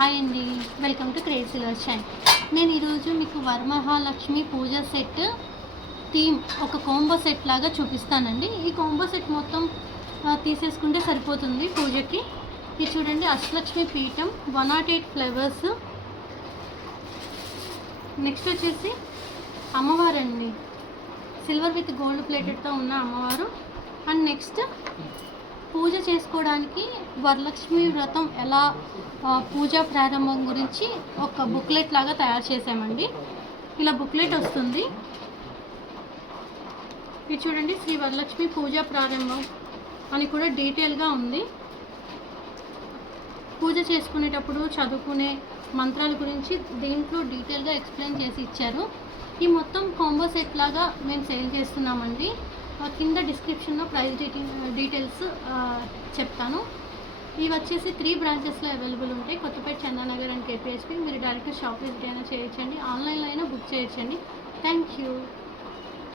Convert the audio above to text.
Hi అండి, welcome to crazy silver shine. నేను ఈరోజు మీకు వరమహాలక్ష్మి పూజ సెట్ థీమ్ ఒక కాంబో సెట్ లాగా చూపిస్తానండి. ఈ కాంబో సెట్ మొత్తం తీసేసుకుంటే సరిపోతుంది పూజకి. ఇది చూడండి, అష్టలక్ష్మి పీఠం 108 ఫ్లవర్స్. నెక్స్ట్ వచ్చేసి అమ్మవారు అండి, సిల్వర్ విత్ గోల్డ్ ప్లేటెడ్తో ఉన్న అమ్మవారు. అండ్ నెక్స్ట్ పూజ చేసుకోవడానికి వరలక్ష్మి వ్రతం ఎలా పూజా ప్రారంభం గురించి ఒక బుక్లెట్ లాగా తయారు చేసామండి. ఇలా బుక్లెట్ వస్తుంది. ఇది చూడండి, శ్రీ వరలక్ష్మి పూజా ప్రారంభం అని కూడా డీటెయిల్గా ఉంది. పూజ చేసుకునేటప్పుడు చదువుకునే మంత్రాల గురించి దీంట్లో డీటెయిల్గా ఎక్స్ప్లెయిన్ చేసి ఇచ్చారు. ఈ మొత్తం కాంబో సెట్ లాగా మేము సేల్ చేస్తున్నామండి. కింద డిస్క్రిప్షన్లో ప్రైస్ డీటెయిల్స్ చెప్తాను. ఇవి వచ్చేసి 3 బ్రాంచెస్లో అవైలబుల్ ఉంటాయి. కొత్తపేట, చందానగర్ అండ్ కేపీహెచ్పి. మీరు డైరెక్ట్గా షాప్ విజిట్ అయినా చేయొచ్చండి, ఆన్లైన్లో అయినా బుక్ చేయొచ్చండి. Thank you.